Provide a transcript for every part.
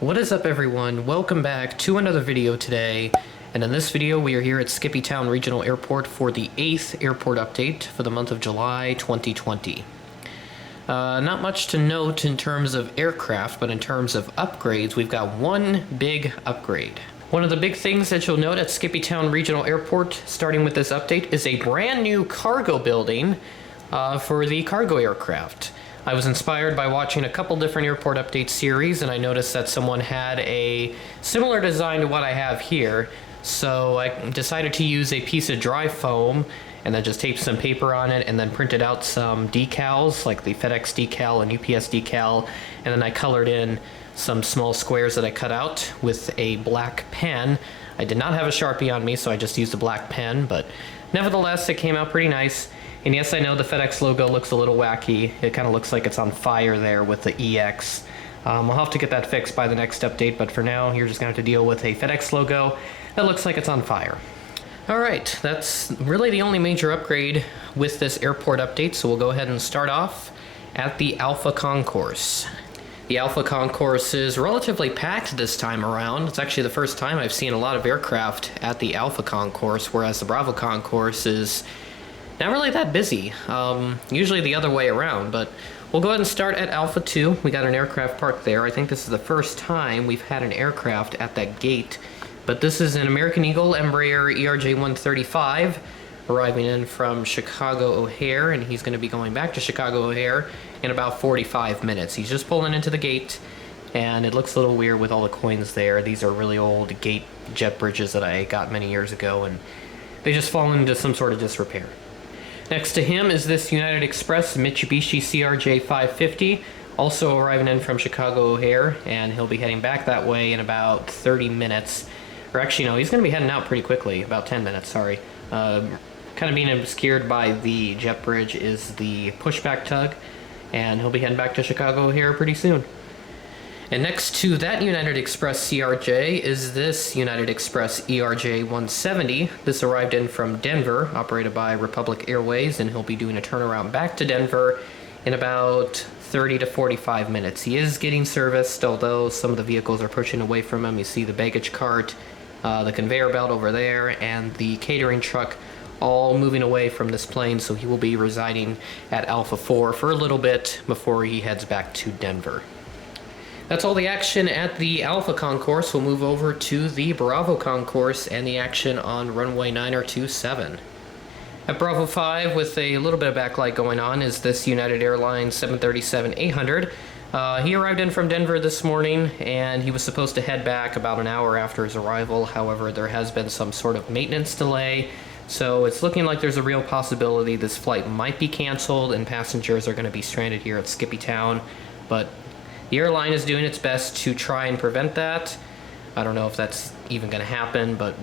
What is up, everyone? Welcome back to another video today, and in this video we are here at Skippytown Regional Airport for the 8th airport update for the month of July 2020. Not much to note in terms of aircraft, but in terms of upgrades, we've got one big upgrade. One of the big things that you'll note at Skippytown Regional Airport, starting with this update, is a brand new cargo building for the cargo aircraft. I was inspired by watching a couple different airport update series, and I noticed that someone had a similar design to what I have here. So I decided to use a piece of dry foam and then just tape some paper on it and then printed out some decals like the FedEx decal and UPS decal, and then I colored in some small squares that I cut out with a black pen. I did not have a Sharpie on me, so I just used a black pen, but nevertheless it came out pretty nice. And yes, I know the FedEx logo looks a little wacky. It kind of looks like it's on fire there with the EX. I'll have to get that fixed by the next update, but for now, you're just going to have to deal with a FedEx logo that looks like it's on fire. Alright, that's really the only major upgrade with this airport update, so we'll go ahead and start off at the Alpha Concourse. The Alpha Concourse is relatively packed this time around. It's actually the first time I've seen a lot of aircraft at the Alpha Concourse, whereas the Bravo Concourse is not really that busy, usually the other way around, but we'll go ahead and start at Alpha 2. We got an aircraft parked there. I think this is the first time we've had an aircraft at that gate, but this is an American Eagle Embraer ERJ-135 arriving in from Chicago O'Hare, and he's going to be going back to Chicago O'Hare in about 45 minutes. He's just pulling into the gate, and it looks a little weird with all the coins there. These are really old gate jet bridges that I got many years ago, and they just fall into some sort of disrepair. Next to him is this United Express Mitsubishi CRJ 550, also arriving in from Chicago O'Hare, and he'll be heading back that way in about 30 minutes. Or actually, no, he's going to be heading out pretty quickly, about 10 minutes, sorry. Kind of being obscured by the jet bridge is the pushback tug, and he'll be heading back to Chicago O'Hare pretty soon. And next to that United Express CRJ is this United Express ERJ 170. This arrived in from Denver, operated by Republic Airways, and he'll be doing a turnaround back to Denver in about 30 to 45 minutes. He is getting serviced, although some of the vehicles are pushing away from him. You see the baggage cart, the conveyor belt over there, and the catering truck all moving away from this plane, so he will be residing at Alpha 4 for a little bit before he heads back to Denver. That's all the action at the Alpha Concourse. We'll move over to the Bravo Concourse and the action on runway 927. At Bravo 5, with a little bit of backlight going on, is this United Airlines 737-800. He arrived in from Denver this morning, and he was supposed to head back about an hour after his arrival. However, there has been some sort of maintenance delay, so it's looking like there's a real possibility this flight might be canceled and passengers are going to be stranded here at Skippytown, but the airline is doing its best to try and prevent that. I don't know if that's even going to happen, but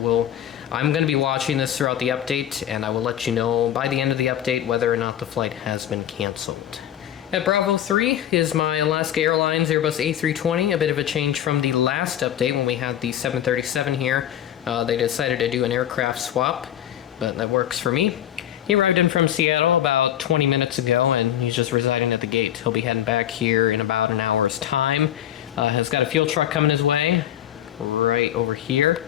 I'm going to be watching this throughout the update, and I will let you know by the end of the update whether or not the flight has been canceled. At Bravo 3 is my Alaska Airlines Airbus A320, a bit of a change from the last update when we had the 737 here. They decided to do an aircraft swap, but that works for me. He arrived in from Seattle about 20 minutes ago, and he's just residing at the gate. He'll be heading back here in about an hour's time. Has got a fuel truck coming his way, right over here.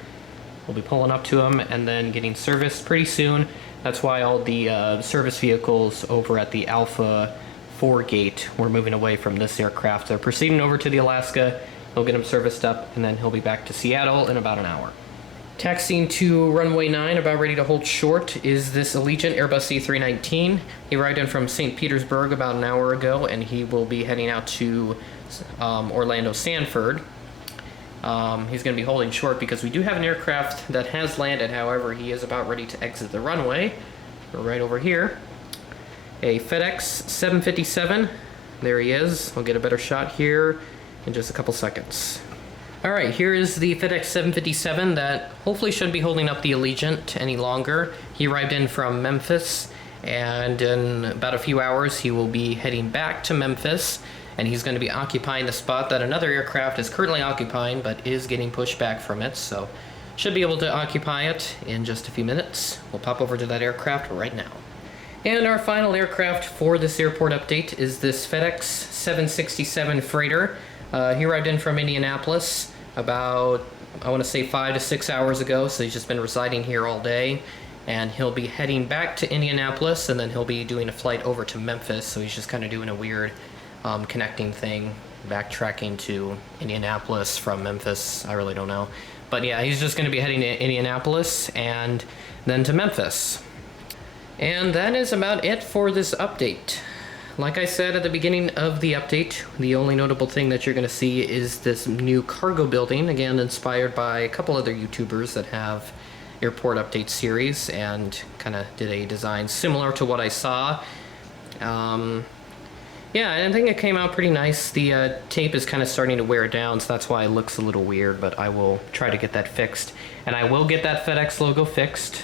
We'll be pulling up to him and then getting serviced pretty soon. That's why all the service vehicles over at the Alpha 4 gate were moving away from this aircraft. They're proceeding over to the Alaska. He'll get him serviced up, and then he'll be back to Seattle in about an hour. Taxiing to runway 9, about ready to hold short, is this Allegiant Airbus A319. He arrived in from St. Petersburg about an hour ago, and he will be heading out to Orlando Sanford. He's going to be holding short because we do have an aircraft that has landed. However, he is about ready to exit the runway. We're right over here. A FedEx 757. There he is. I'll get a better shot here in just a couple seconds. Alright, here is the FedEx 757 that hopefully shouldn't be holding up the Allegiant any longer. He arrived in from Memphis, and in about a few hours he will be heading back to Memphis, and he's going to be occupying the spot that another aircraft is currently occupying but is getting pushed back from it, so should be able to occupy it in just a few minutes. We'll pop over to that aircraft right now. And our final aircraft for this airport update is this FedEx 767 freighter. He arrived in from Indianapolis about, I want to say 5 to 6 hours ago, so he's just been residing here all day. And he'll be heading back to Indianapolis, and then he'll be doing a flight over to Memphis, so he's just kind of doing a weird connecting thing, backtracking to Indianapolis from Memphis. I really don't know. But yeah, he's just going to be heading to Indianapolis and then to Memphis. And that is about it for this update. Like I said at the beginning of the update, the only notable thing that you're going to see is this new cargo building, again inspired by a couple other YouTubers that have airport update series and kind of did a design similar to what I saw. Yeah, I think it came out pretty nice. The tape is kind of starting to wear down, so that's why it looks a little weird, but I will try to get that fixed. And I will get that FedEx logo fixed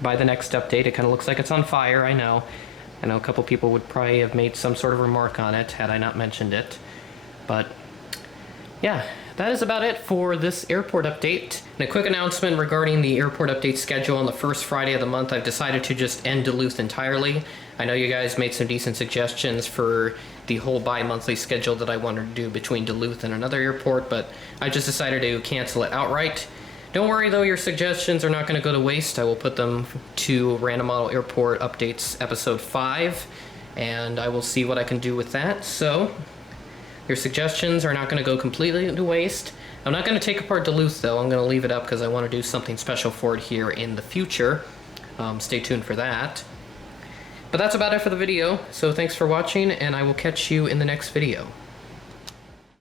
by the next update. It kind of looks like it's on fire, I know. I know a couple people would probably have made some sort of remark on it had I not mentioned it. But yeah, that is about it for this airport update. And a quick announcement regarding the airport update schedule. On the first Friday of the month, I've decided to just end Duluth entirely. I know you guys made some decent suggestions for the whole bi-monthly schedule that I wanted to do between Duluth and another airport, but I just decided to cancel it outright. Don't worry though, your suggestions are not going to go to waste. I will put them to Random Model Airport Updates Episode 5, and I will see what I can do with that. So your suggestions are not going to go completely to waste. I'm not going to take apart Duluth though. I'm going to leave it up because I want to do something special for it here in the future. Stay tuned for that. But that's about it for the video, so thanks for watching, and I will catch you in the next video.